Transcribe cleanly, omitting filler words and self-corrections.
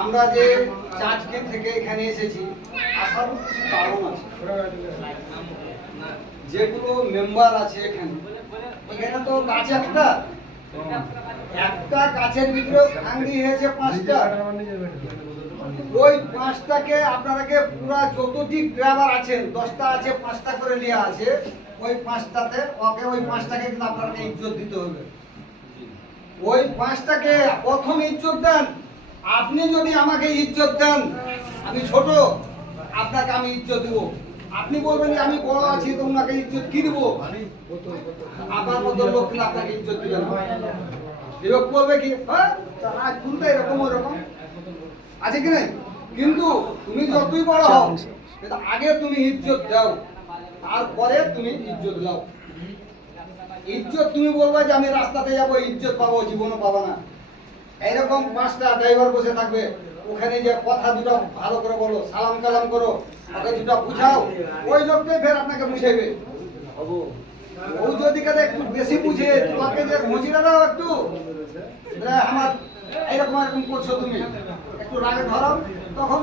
আমরা যে চাঁচকে থেকে এখানে এসেছি আসার কিছু কারণ আছে। যেগুলো মেম্বার আছে এখানে এখানে তো গাছ একটা গাছের ভিতরে ভাঙড়ি হয়েছে 5টা। ওই 5টাকে আপনারাকে পুরা যতটি ড্রাইভার আছেন 10টা আছে 5টা করে নেওয়া আছে, ওই 5টাতে ওকে ওই 5টাকে কিন্তু আপনাকে ইজ্জত দিতে হবে। ওই 5টাকে প্রথম ইজ্জত দেন। আপনি যদি আমাকে ইজ্জত দেন, আমি ছোট, আপনাকে আমি ইজ্জত দেব। আপনি বলবেন যে আমি বড় আছি তো ওনাকে ইজ্জত কি দেবো? আপনার মতো লোক কিন্তু আপনাকে ইজ্জত দিবে না। এরকম করবে কি হ্যাঁ রাজ খুলতে এরকম ওরকম আছে কি নাই? কিন্তু তুমি যতই বড় হও কিন্তু আগে তুমি ইজ্জত দাও, তারপরে তুমি ইজ্জত দাও। ইজ্জত তুমি বলবে যে আমি রাস্তাতে যাবো ইজ্জত পাবো, জীবনও পাবো না। এইরকম 5টা ড্রাইভার বসে থাকবে, ওখানে যে কথা দুটো ভালো করে বলো, সালাম কালাম করো, ওকে দুটো বুঝাও, ওই লোকটাই ফের আপনাকে বুঝাইবে। ও যদি একটু বেশি বুঝে তোমাকে যে মজিরা দাও একটু আমার এরকম এরকম করছো তুমি, একটু রাগে ধরো, তখন